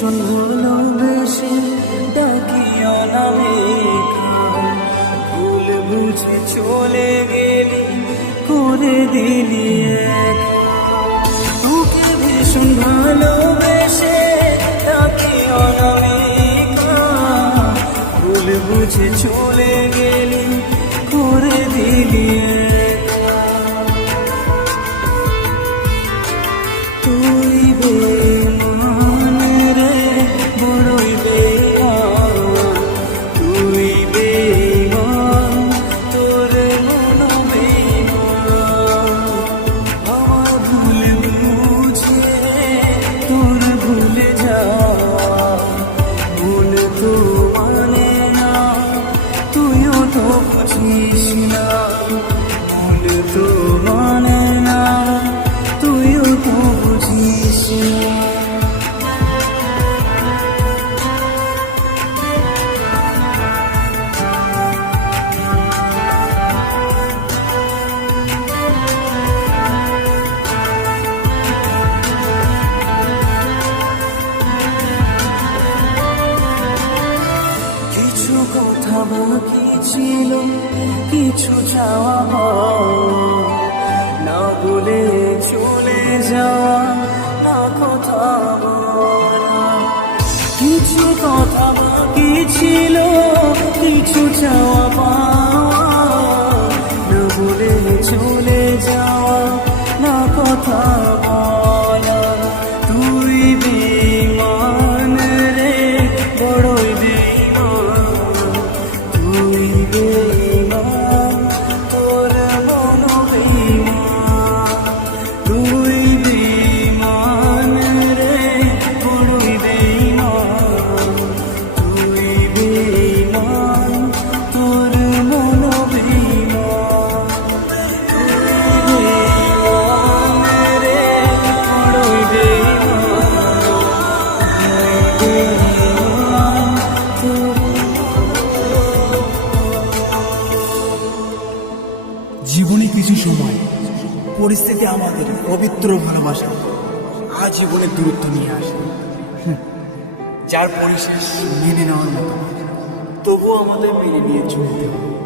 ভীষণ ভালোবেসে ডাকি অনামিকা, ভুল বুঝে চলে গেলি করে দিলি একা। তোকে ভীষণ ভালোবেসে ডাকি অনামিকা, ভুল বুঝে চলে গেলি করে দিলি একা। তুই বেঈমান রে, বড়ই বেঈমান, তুই বেঈমান, তোর মন বেঈমান। আমার ভুল বুঝে তোর ভুলে যাওয়া, ভুল তো মানে না, তুইও তো বুঝিস না, ভুল তো মানে না, তুইও তো বুঝিস না। কিছু কথা বাকি ছিল, কিছু চাওয়া না বলে চলে যাওয়া, না কথা বলা। কিছু কথা বাকি ছিল, কিছু চাওয়া পাওয়া, না বলে চলে যাওয়া, না কথা বলা। তুই বেঈমান রে, বড়ই বেঈমান, তুই বেঈমান, তোর মন বেঈমান। তুই বেঈমান রে, বড়ই বেঈমান, তুই বেঈমান, তোর মন বেঈমান। তুই বেঈমান রে, বড়ই বেঈমান, বেঈমান, তোর। জীবনে কিছু সময় পরিস্থিতি আমাদের পবিত্র ভালোবাসা আজীবনের দূরত্ব নিয়ে আসে, যার পরিশেষ মেনে নেওয়ার মতো, তবুও আমাদের মেনে নিয়ে চলতে হবে।